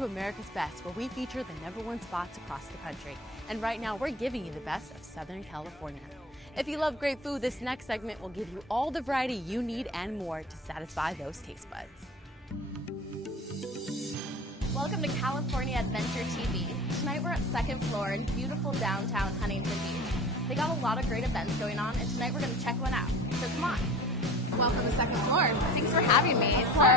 to America's Best, where we feature the #1 spots across the country. And right now, we're giving you the best of Southern California. If you love great food, this next segment will give you all the variety you need and more to satisfy those taste buds. Welcome to California Adventure TV. Tonight we're at second floor in beautiful downtown Huntington Beach. They got a lot of great events going on, and tonight we're going to check one out. So come on. Welcome to second floor. Thanks for having me. So,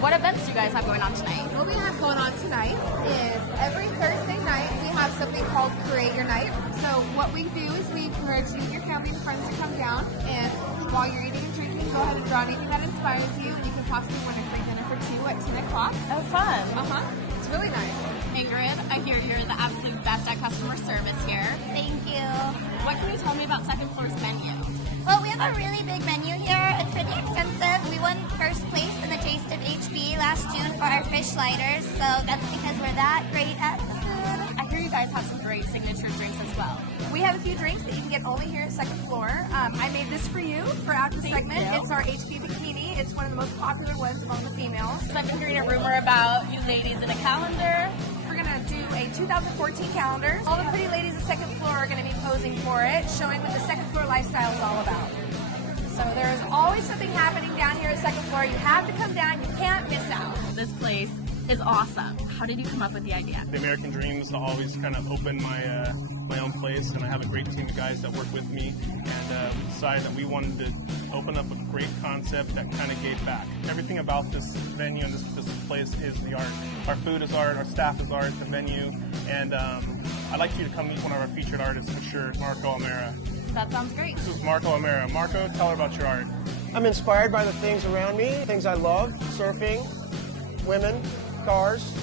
what events do you guys have going on tonight? What we have going on tonight is every Thursday night we have something called Create Your Night. So what we do is we encourage you and your family and friends to come down, and while you're eating and drinking, go ahead and draw anything that inspires you. You can possibly win a free dinner for 2 at 10 o'clock. Oh, fun. It's really nice. Ingrid, I hear you're the absolute best at customer service here. Thank you. What can you tell me about second floor's menu? Well, we have a really big menu here. It's pretty extensive. We won first place in the Taste of HB last June for our fish sliders, so that's because we're that great at the food. I hear you guys have some great signature drinks as well. We have a few drinks that you can get only here at second floor. I made this for you for after the segment. It's our HB Bikini. It's one of the most popular ones among the females. So I've been hearing a rumor about you ladies in a calendar. We're going to do a 2014 calendar. All the pretty ladies at second floor are going to be posing for it, showing what the second floor lifestyle is all about. So there is always something happening down here at second floor. You have to come down. You can't miss out. This place is awesome. How did you come up with the idea? The American dream is to always kind of open my own place, and I have a great team of guys that work with me, and we decided that we wanted to open up a great concept that kind of gave back. Everything about this venue and this place is the art. Our food is art, our staff is art, the venue, and I'd like you to come meet one of our featured artists for sure, Marco Amara. That sounds great. This is Marco Amara. Marco, tell her about your art. I'm inspired by the things around me, things I love, surfing, women, cars,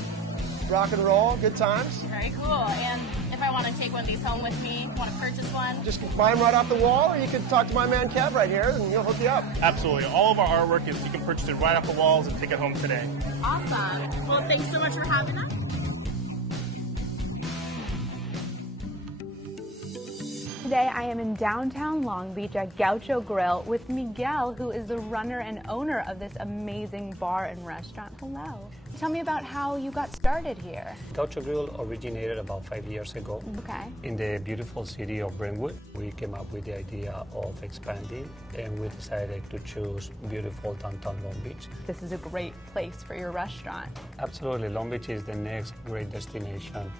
rock and roll, good times. Very cool. And if I want to take one of these home with me, want to purchase one? Just buy them right off the wall, or you can talk to my man Kev right here, and he'll hook you up. Absolutely. All of our artwork is you can purchase it right off the walls and take it home today. Awesome. Well, thanks so much for having us. Today I am in downtown Long Beach at Guacho Grill with Miguel, who is the runner and owner of this amazing bar and restaurant. Hello. Tell me about how you got started here. Guacho Grill originated about 5 years ago. Okay. In the beautiful city of Brentwood. We came up with the idea of expanding, and we decided to choose beautiful downtown Long Beach. This is a great place for your restaurant. Absolutely. Long Beach is the next great destination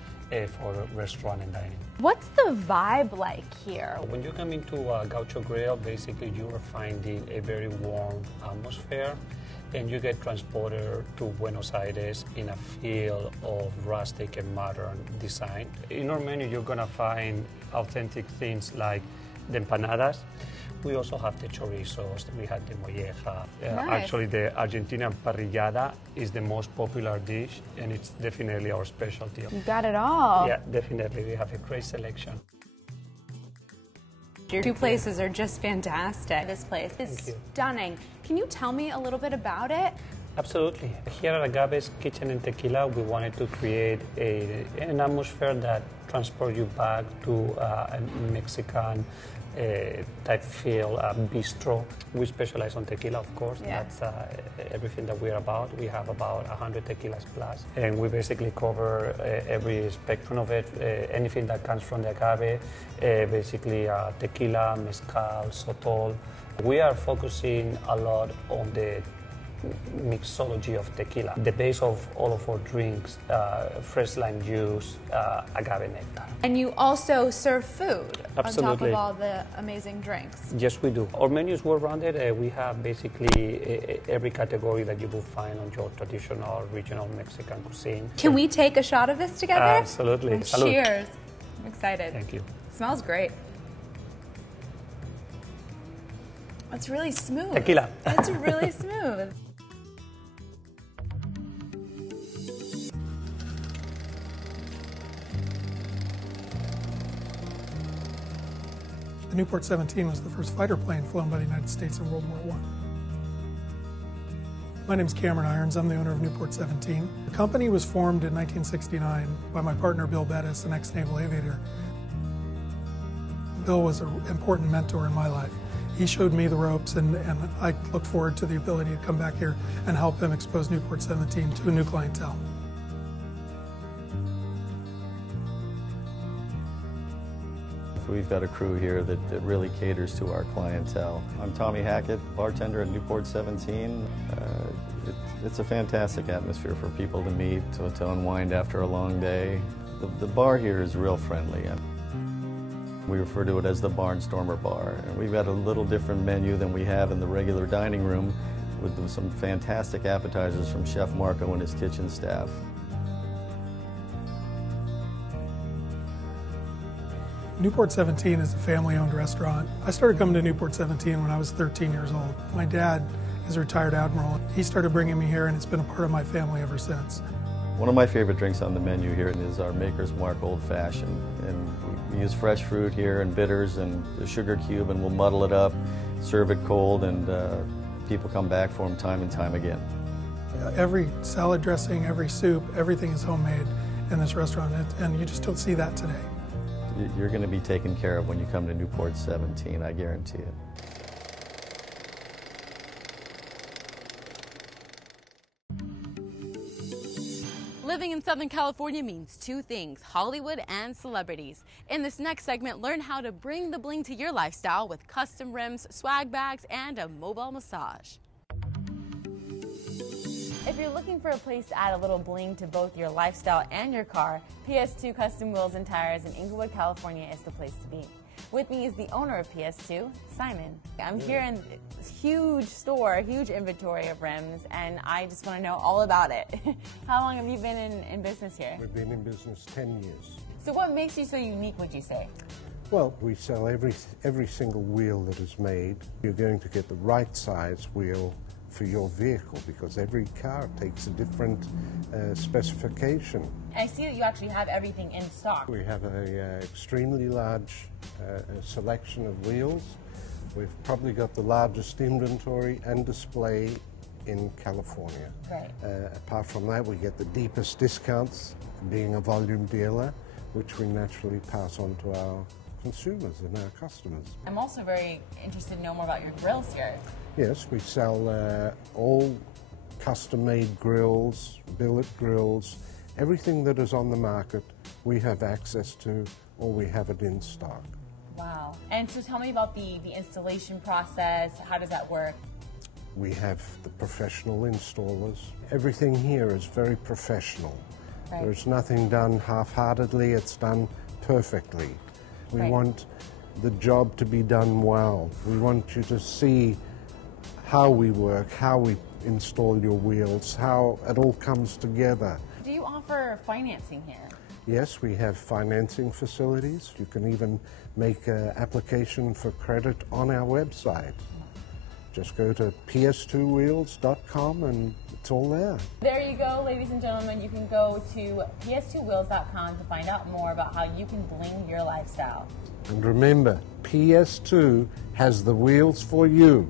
for restaurant and dining. What's the vibe like here? When you come into Guacho Grill, basically you are finding a very warm atmosphere, and you get transported to Buenos Aires in a feel of rustic and modern design. In our menu, you're gonna find authentic things like the empanadas. We also have the chorizos, we have the molleja. Nice. Actually, the Argentinian parrillada is the most popular dish, and it's definitely our specialty. You got it all. Yeah, definitely. We have a great selection. Your two places are just fantastic. This place is stunning. Can you tell me a little bit about it? Absolutely. Here at Agave's Kitchen and Tequila, we wanted to create an atmosphere that transports you back to a Mexican type feel, bistro. We specialize on tequila, of course. Yeah. That's everything that we're about. We have about 100 tequilas plus, and we basically cover every spectrum of it. Anything that comes from the agave, basically tequila, mezcal, sotol. We are focusing a lot on the mixology of tequila. The base of all of our drinks, fresh lime juice, agave nectar. And you also serve food Absolutely. on top of all the amazing drinks. Yes, we do. Our menus were rounded. We have basically every category that you will find on your traditional regional Mexican cuisine. Can we take a shot of this together? Absolutely. Salud. Cheers. I'm excited. Thank you. It smells great. It's really smooth. Tequila. It's really smooth. The Newport-17 was the first fighter plane flown by the United States in World War I. My name is Cameron Irons. I'm the owner of Newport-17. The company was formed in 1969 by my partner Bill Bettis, an ex-naval aviator. Bill was an important mentor in my life. He showed me the ropes, and I look forward to the ability to come back here and help him expose Newport-17 to a new clientele. We've got a crew here that really caters to our clientele. I'm Tommy Hackett, bartender at Newport 17. It's a fantastic atmosphere for people to meet, to unwind after a long day. The bar here is real friendly. We refer to it as the Barnstormer Bar. And we've got a little different menu than we have in the regular dining room, with some fantastic appetizers from Chef Marco and his kitchen staff. Newport 17 is a family-owned restaurant. I started coming to Newport 17 when I was 13 years old. My dad is a retired admiral. He started bringing me here, and it's been a part of my family ever since. One of my favorite drinks on the menu here is our Maker's Mark Old Fashioned. And we use fresh fruit here and bitters and the sugar cube, and we'll muddle it up, serve it cold, and people come back for them time and time again. Every salad dressing, every soup, everything is homemade in this restaurant, and you just don't see that today. You're going to be taken care of when you come to Newport 17, I guarantee it. Living in Southern California means two things: Hollywood and celebrities. In this next segment, learn how to bring the bling to your lifestyle with custom rims, swag bags, and a mobile massage. If you're looking for a place to add a little bling to both your lifestyle and your car, PS2 Custom Wheels and Tires in Inglewood, California is the place to be. With me is the owner of PS2, Simon. I'm here in this huge store, huge inventory of rims, and I just want to know all about it. How long have you been in business here? We've been in business 10 years. So what makes you so unique, would you say? Well, we sell every single wheel that is made. You're going to get the right size wheel for your vehicle, because every car takes a different specification. I see that you actually have everything in stock. We have an extremely large selection of wheels. We've probably got the largest inventory and display in California. Right. Apart from that, we get the deepest discounts, being a volume dealer, which we naturally pass on to our consumers and our customers. I'm also very interested to know more about your grills here. Yes, we sell all custom-made grills, billet grills, everything that is on the market we have access to, or we have it in stock. Wow. And so tell me about the installation process. How does that work? We have the professional installers. Everything here is very professional. Right. There's nothing done half-heartedly, it's done perfectly. We want the job to be done well. We want you to see how we work, how we install your wheels, how it all comes together. Do you offer financing here? Yes, we have financing facilities. You can even make an application for credit on our website. Just go to PS2Wheels.com and it's all there. There you go, ladies and gentlemen. You can go to PS2Wheels.com to find out more about how you can bling your lifestyle. And remember, PS2 has the wheels for you.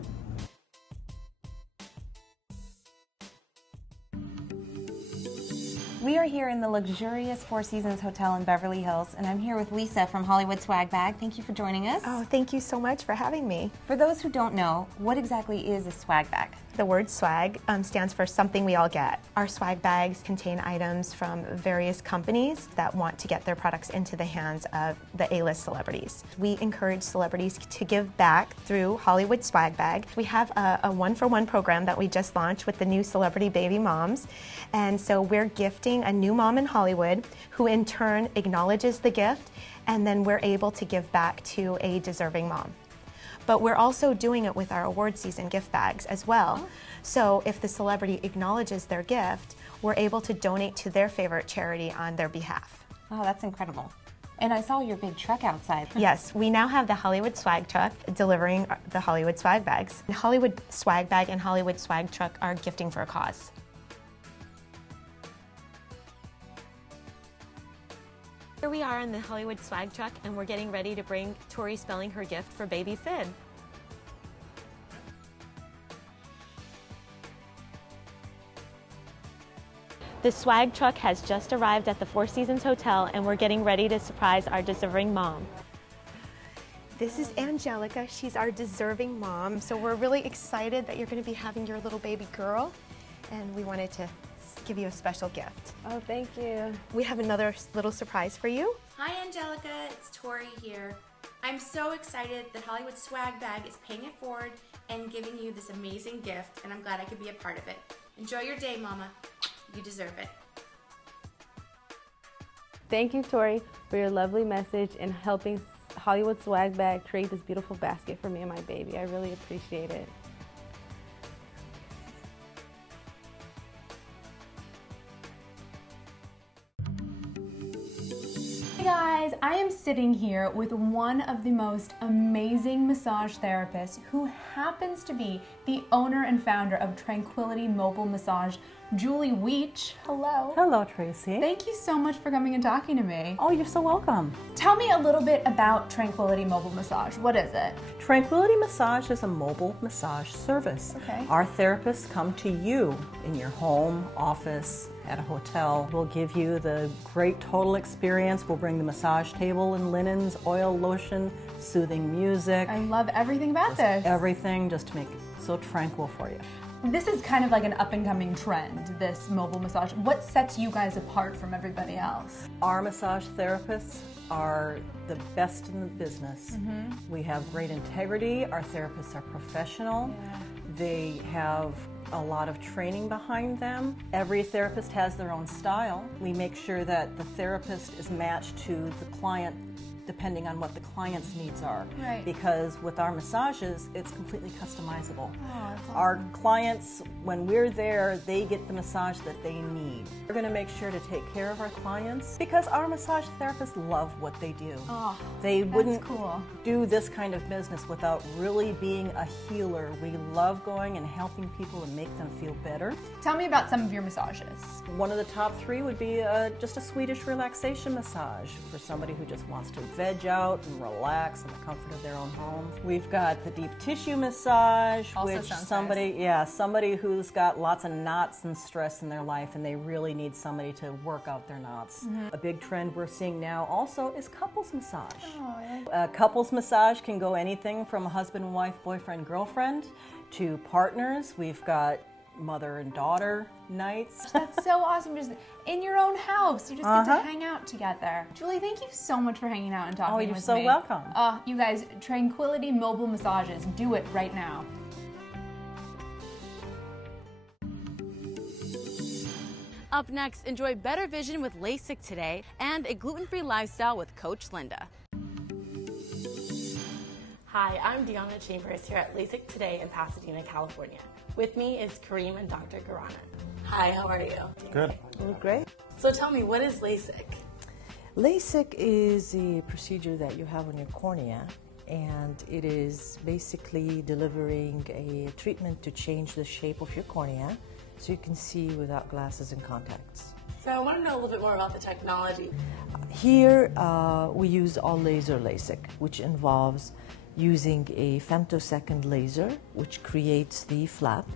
We are here in the luxurious Four Seasons Hotel in Beverly Hills, and I'm here with Lisa from Hollywood Swag Bag. Thank you for joining us. Oh, thank you so much for having me. For those who don't know, what exactly is a swag bag? The word swag stands for something we all get. Our swag bags contain items from various companies that want to get their products into the hands of the A-list celebrities. We encourage celebrities to give back through Hollywood Swag Bag. We have a one-for-one program that we just launched with the new celebrity baby moms. And so we're gifting a new mom in Hollywood who in turn acknowledges the gift, and then we're able to give back to a deserving mom. But we're also doing it with our award season gift bags as well. So if the celebrity acknowledges their gift, we're able to donate to their favorite charity on their behalf. Oh, that's incredible. And I saw your big truck outside. Yes, we now have the Hollywood Swag Truck delivering the Hollywood Swag Bags. Hollywood Swag Bag and Hollywood Swag Truck are gifting for a cause. Here we are in the Hollywood Swag Truck, and we're getting ready to bring Tori Spelling her gift for baby Finn. The swag truck has just arrived at the Four Seasons Hotel, and we're getting ready to surprise our deserving mom. This is Angelica. She's our deserving mom. So we're really excited that you're going to be having your little baby girl, and we wanted to give you a special gift. Oh, thank you. We have another little surprise for you. Hi Angelica, it's Tori here. I'm so excited that Hollywood Swag Bag is paying it forward and giving you this amazing gift, and I'm glad I could be a part of it. Enjoy your day, Mama. You deserve it. Thank you, Tori, for your lovely message and helping Hollywood Swag Bag create this beautiful basket for me and my baby. I really appreciate it. Hey guys, I am sitting here with one of the most amazing massage therapists who happens to be the owner and founder of Tranquility Mobile Massage, Julie Weech. Hello. Hello, Tracy. Thank you so much for coming and talking to me. Oh, you're so welcome. Tell me a little bit about Tranquility Mobile Massage. What is it? Tranquility Massage is a mobile massage service. Okay. Our therapists come to you in your home, office, at a hotel. We'll give you the great total experience. We'll bring the massage table and linens, oil, lotion, soothing music. I love everything about this. Everything just to make it so tranquil for you. This is kind of like an up-and-coming trend, this mobile massage. What sets you guys apart from everybody else? Our massage therapists are the best in the business. We have great integrity. Our therapists are professional. They have a lot of training behind them. Every therapist has their own style. We make sure that the therapist is matched to the client depending on what the client's needs are. Right. Because with our massages, it's completely customizable. Oh, that's awesome. Our clients, when we're there, they get the massage that they need. We're going to make sure to take care of our clients because our massage therapists love what they do. Oh, they wouldn't cool. do this kind of business without really being a healer. We love going and helping people and make them feel better. Tell me about some of your massages. One of the top three would be just a Swedish relaxation massage for somebody who just wants to veg out and relax in the comfort of their own home. We've got the deep tissue massage, Also which sounds somebody who's got lots of knots and stress in their life and they really need somebody to work out their knots. A big trend we're seeing now also is couples massage. Couples massage can go anything from a husband, wife, boyfriend, girlfriend to partners. We've got mother and daughter nights. That's so awesome. Just in your own house. You just get to hang out together. Julie, thank you so much for hanging out and talking with me. Oh, you're so welcome. You guys, Tranquility Mobile Massages. Do it right now. Up next, enjoy better vision with LASIK Today and a gluten-free lifestyle with Coach Linda. Hi, I'm Deanna Chambers here at LASIK Today in Pasadena, California. With me is Kareem and Dr. Girardi. Hi, how are you? Good. Great. So tell me, what is LASIK? LASIK is a procedure that you have on your cornea, and it is basically delivering a treatment to change the shape of your cornea so you can see without glasses and contacts. So I want to know a little bit more about the technology. Here we use all laser LASIK, which involves using a femtosecond laser, which creates the flap.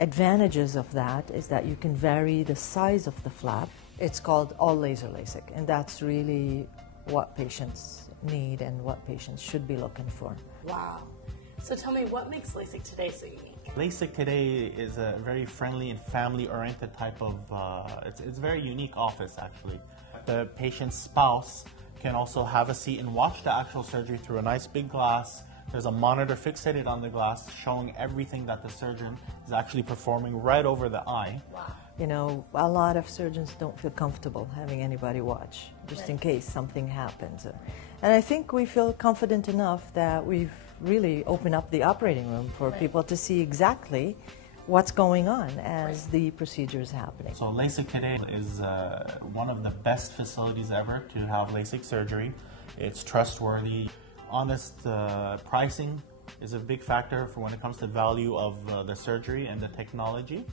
Advantages of that is that you can vary the size of the flap. It's called all laser LASIK, and that's really what patients need and what patients should be looking for. Wow. So tell me, what makes LASIK Today so unique? LASIK Today is a very friendly and family-oriented type of, it's a very unique office actually. The patient's spouse can also have a seat and watch the actual surgery through a nice big glass. There's a monitor fixated on the glass showing everything that the surgeon is actually performing right over the eye. Wow. You know, a lot of surgeons don't feel comfortable having anybody watch, just in case something happens. And I think we feel confident enough that we've really opened up the operating room for people to see exactly what's going on as the procedure is happening. So LASIK Today is one of the best facilities ever to have LASIK surgery. It's trustworthy. Honest pricing is a big factor for when it comes to value of the surgery and the technology.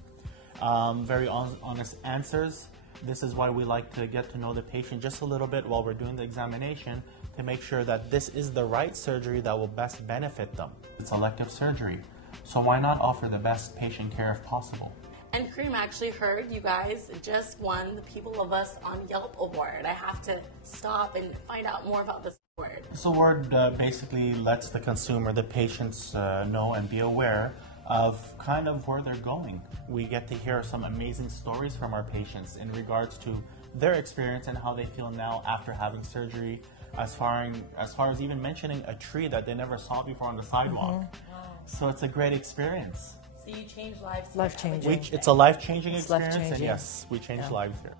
Very honest answers. This is why we like to get to know the patient just a little bit while we're doing the examination to make sure that this is the right surgery that will best benefit them. It's elective surgery, so why not offer the best patient care if possible? And Kareem, actually heard you guys just won the People of Us on Yelp award. I have to stop and find out more about this award. This award basically lets the consumer, the patients, know and be aware of kind of where they're going. We get to hear some amazing stories from our patients in regards to their experience and how they feel now after having surgery, as far as even mentioning a tree that they never saw before on the sidewalk. So it's a great experience. So you change lives. Life-changing. It's a life-changing It's experience, life-changing. and yes, we change lives here.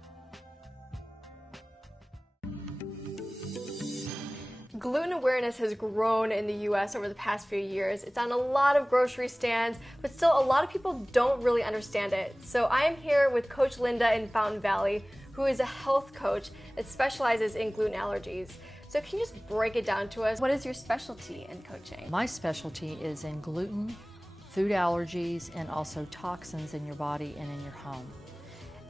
Gluten awareness has grown in the U.S. over the past few years. It's on a lot of grocery stands, but still a lot of people don't really understand it. So I am here with Coach Linda in Fountain Valley, who is a health coach that specializes in gluten allergies. So can you just break it down to us? What is your specialty in coaching? My specialty is in gluten, food allergies, and also toxins in your body and in your home.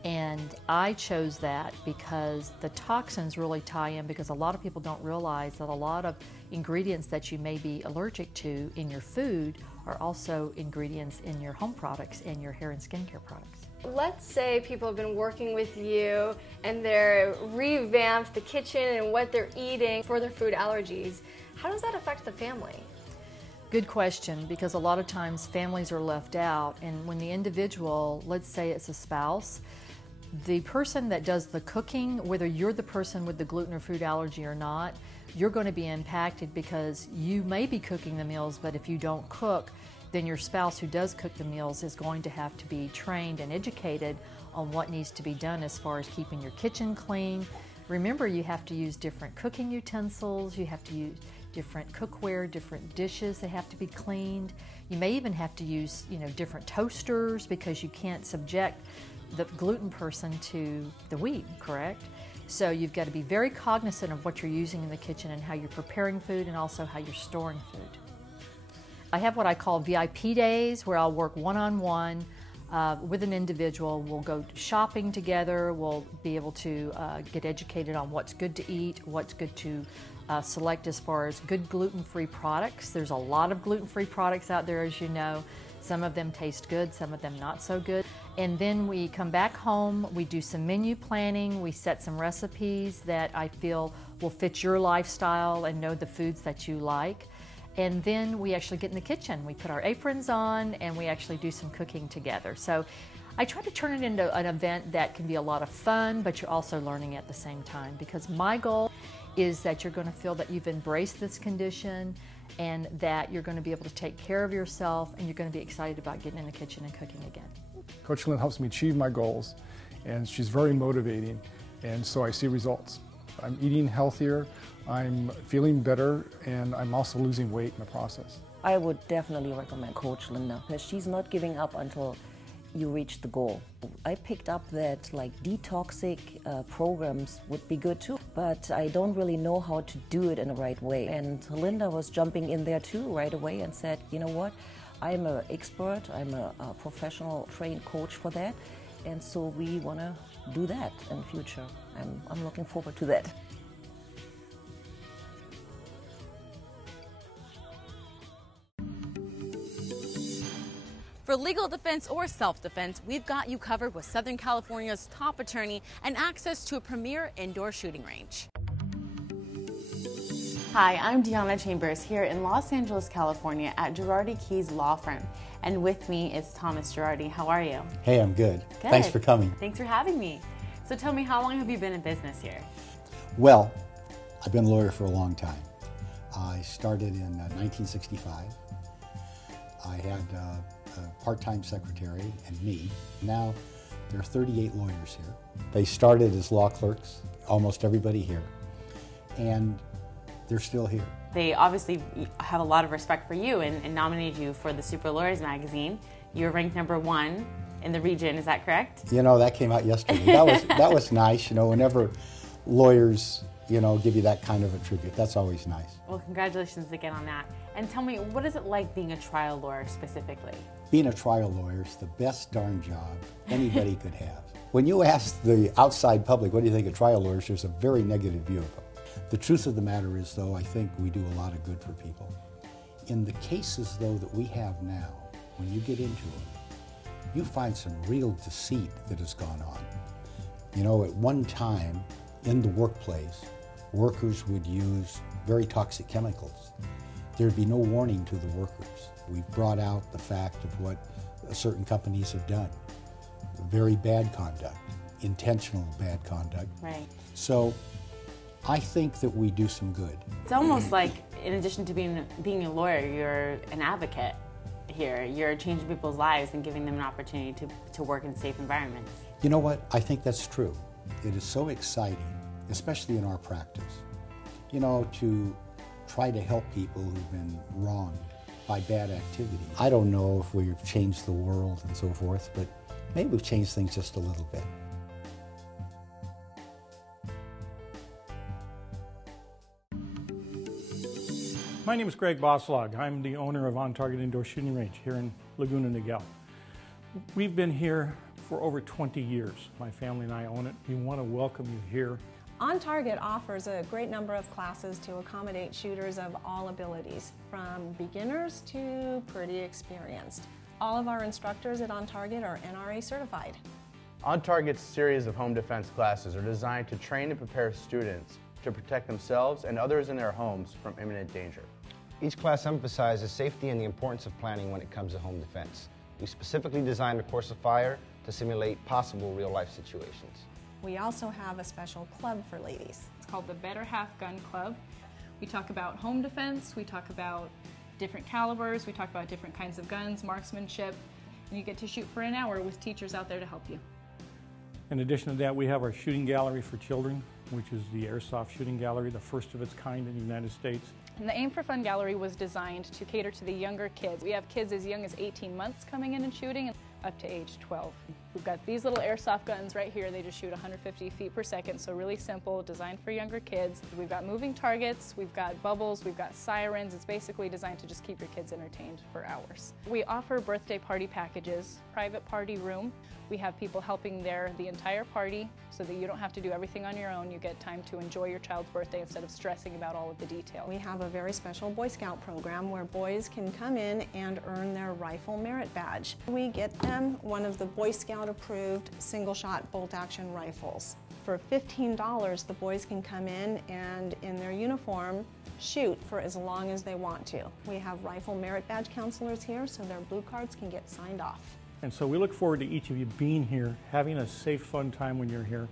And I chose that because the toxins really tie in, because a lot of people don't realize that a lot of ingredients that you may be allergic to in your food are also ingredients in your home products and your hair and skincare products. Let's say people have been working with you and they're revamped the kitchen and what they're eating for their food allergies. How does that affect the family? Good question, because a lot of times families are left out, and when the individual, let's say it's a spouse, the person that does the cooking, whether you're the person with the gluten or food allergy or not, you're going to be impacted because you may be cooking the meals, but if you don't cook, then your spouse who does cook the meals is going to have to be trained and educated on what needs to be done as far as keeping your kitchen clean. Remember, you have to use different cooking utensils, you have to use different cookware, different dishes that have to be cleaned. You may even have to use, different toasters, because you can't subject the gluten person to the wheat, correct? So you've got to be very cognizant of what you're using in the kitchen and how you're preparing food, and also how you're storing food. I have what I call VIP days, where I'll work one-on-one with an individual. We'll go shopping together. We'll be able to get educated on what's good to eat, what's good to select as far as good gluten-free products. There's a lot of gluten-free products out there, as you know. Some of them taste good, some of them not so good. And then we come back home, we do some menu planning, we set some recipes that I feel will fit your lifestyle and know the foods that you like. And then we actually get in the kitchen. We put our aprons on and we actually do some cooking together. So I try to turn it into an event that can be a lot of fun, but you're also learning at the same time, because my goal is that you're going to feel that you've embraced this condition and that you're going to be able to take care of yourself, and you're going to be excited about getting in the kitchen and cooking again. Coach Lynn helps me achieve my goals, and she's very motivating, and so I see results. I'm eating healthier, I'm feeling better, and I'm also losing weight in the process. I would definitely recommend Coach Linda, because she's not giving up until you reach the goal. I picked up that detoxic programs would be good too, but I don't really know how to do it in the right way. And Linda was jumping in there too right away and said, you know what, I'm an expert, I'm a professional trained coach for that, and so we want to do that in the future. I'm looking forward to that. For legal defense or self-defense, we've got you covered with Southern California's top attorney and access to a premier indoor shooting range. Hi, I'm Deanna Chambers here in Los Angeles, California at Girardi Keys Law Firm. And with me is Thomas Girardi. How are you? Hey, I'm good. Good. Thanks for coming. Thanks for having me. So tell me, how long have you been in business here? Well, I've been a lawyer for a long time. I started in 1965. I had a part-time secretary and me. Now there are 38 lawyers here. They started as law clerks, almost everybody here, and they're still here. They obviously have a lot of respect for you and nominated you for the Super Lawyers magazine. You're ranked #1 in the region, is that correct? You know, that came out yesterday. That was nice, whenever lawyers, give you that kind of a tribute. That's always nice. Well, congratulations again on that. And tell me, what is it like being a trial lawyer specifically? Being a trial lawyer is the best darn job anybody could have. When you ask the outside public, what do you think of trial lawyers, there's a very negative view of them. The truth of the matter is, though, I think we do a lot of good for people. In the cases, though, that we have now, when you get into them, you find some real deceit that has gone on. At one time in the workplace, workers would use very toxic chemicals. There'd be no warning to the workers. We've brought out the fact of what certain companies have done. Very bad conduct. intentional bad conduct. Right. So I think that we do some good. It's almost like, in addition to being a lawyer, you're an advocate here. You're changing people's lives and giving them an opportunity to work in safe environments. You know what? I think that's true. It is so exciting, especially in our practice, you know, to try to help people who've been wronged by bad activity. I don't know if we've changed the world and so forth, but maybe we've changed things just a little bit. My name is Greg Boslog. I'm the owner of On Target Indoor Shooting Range here in Laguna Niguel. We've been here for over 20 years. My family and I own it. We want to welcome you here. On Target offers a great number of classes to accommodate shooters of all abilities, from beginners to pretty experienced. All of our instructors at On Target are NRA certified. On Target's series of home defense classes are designed to train and prepare students to protect themselves and others in their homes from imminent danger. Each class emphasizes safety and the importance of planning when it comes to home defense. We specifically designed the course of fire to simulate possible real-life situations. We also have a special club for ladies. It's called the Better Half Gun Club. We talk about home defense, we talk about different calibers, we talk about different kinds of guns, marksmanship, and you get to shoot for an hour with teachers out there to help you. In addition to that, we have our shooting gallery for children, which is the Airsoft Shooting Gallery, the first of its kind in the United States. And the Aim for Fun Gallery was designed to cater to the younger kids. We have kids as young as 18 months coming in and shooting, up to age 12. We've got these little airsoft guns right here. They just shoot 150 feet per second, so really simple, designed for younger kids. We've got moving targets, we've got bubbles, we've got sirens. It's basically designed to just keep your kids entertained for hours. We offer birthday party packages, private party room. We have people helping there the entire party so that you don't have to do everything on your own. You get time to enjoy your child's birthday instead of stressing about all of the details. We have a very special Boy Scout program where boys can come in and earn their rifle merit badge. We get them one of the Boy Scout approved single-shot bolt-action rifles. For $15, the boys can come in and in their uniform shoot for as long as they want to. We have rifle merit badge counselors here so their blue cards can get signed off. And so we look forward to each of you being here, having a safe, fun time when you're here.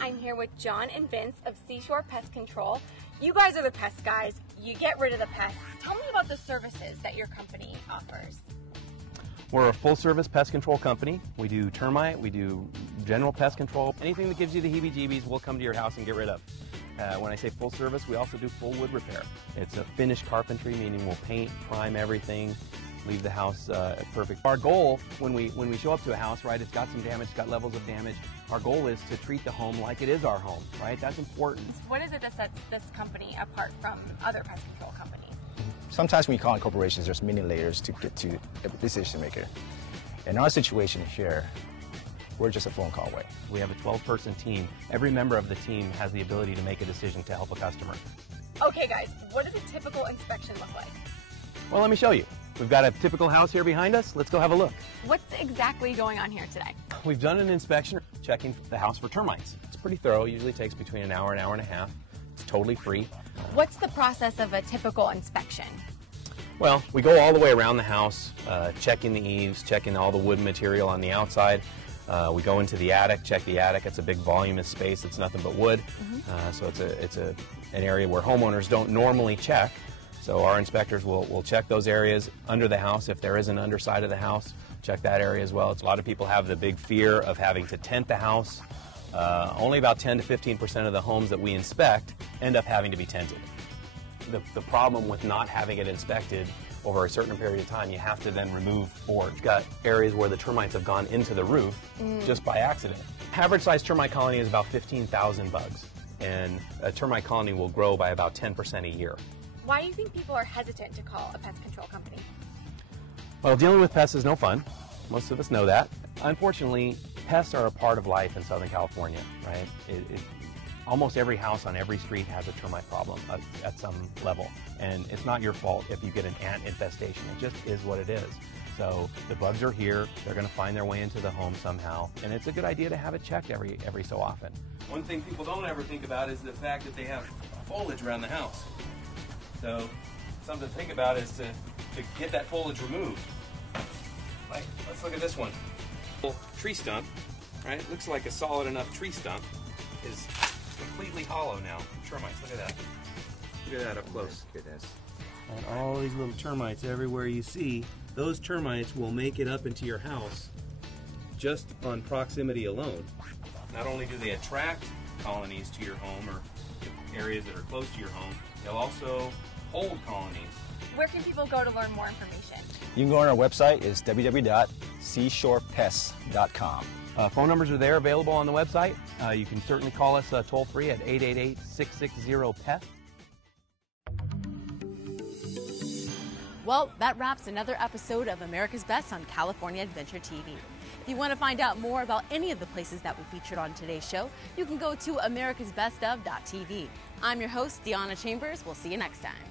I'm here with John and Vince of Seashore Pest Control. You guys are the pest guys. You get rid of the pests. Tell me about the services that your company offers. We're a full-service pest control company. We do termite, we do general pest control. Anything that gives you the heebie-jeebies, we'll come to your house and get rid of. When I say full service, we also do full wood repair. It's a finished carpentry, meaning we'll paint, prime everything, leave the house perfect. Our goal when we show up to a house, right, it's got some damage, it's got levels of damage. Our goal is to treat the home like it is our home, right? That's important. What is it that sets this company apart from other pest control companies? Sometimes when you call in corporations, there's many layers to get to a decision maker. In our situation here, we're just a phone call away. We have a 12-person team. Every member of the team has the ability to make a decision to help a customer. Okay guys, what does a typical inspection look like? Well, let me show you. We've got a typical house here behind us. Let's go have a look. What's exactly going on here today? We've done an inspection checking the house for termites. It's pretty thorough. Usually takes between an hour and a half. It's totally free. What's the process of a typical inspection? Well, we go all the way around the house, checking the eaves, checking all the wood material on the outside. We go into the attic, check the attic. It's a big voluminous space. It's nothing but wood. So it's an area where homeowners don't normally check. So our inspectors will check those areas under the house. If there is an underside of the house, check that area as well. A lot of people have the big fear of having to tent the house. Only about 10 to 15% of the homes that we inspect end up having to be tented. The problem with not having it inspected over a certain period of time, you have to then remove boards. You've got areas where the termites have gone into the roof just by accident. Average size termite colony is about 15,000 bugs. and a termite colony will grow by about 10% a year. Why do you think people are hesitant to call a pest control company? Well, dealing with pests is no fun. Most of us know that. Unfortunately, pests are a part of life in Southern California, right? Almost every house on every street has a termite problem at some level. And it's not your fault if you get an ant infestation. It just is what it is. So the bugs are here. They're going to find their way into the home somehow. And it's a good idea to have it checked every so often. One thing people don't ever think about is the fact that they have foliage around the house. So something to think about is to get that foliage removed. Like, let's look at this one. Tree stump, right? It looks like a solid enough tree stump is completely hollow now. Termites, look at that. Look at that up close. Goodness. And all these little termites everywhere you see, those termites will make it up into your house just on proximity alone. Not only do they attract colonies to your home or areas that are close to your home, they'll also hold colonies. Where can people go to learn more information? You can go on our website, it's www.seashorepest.com. Phone numbers are there available on the website. You can certainly call us toll free at 888-660-PEST. Well, that wraps another episode of America's Best on California Adventure TV. If you want to find out more about any of the places that we featured on today's show, you can go to americasbestof.tv. I'm your host, Deanna Chambers. We'll see you next time.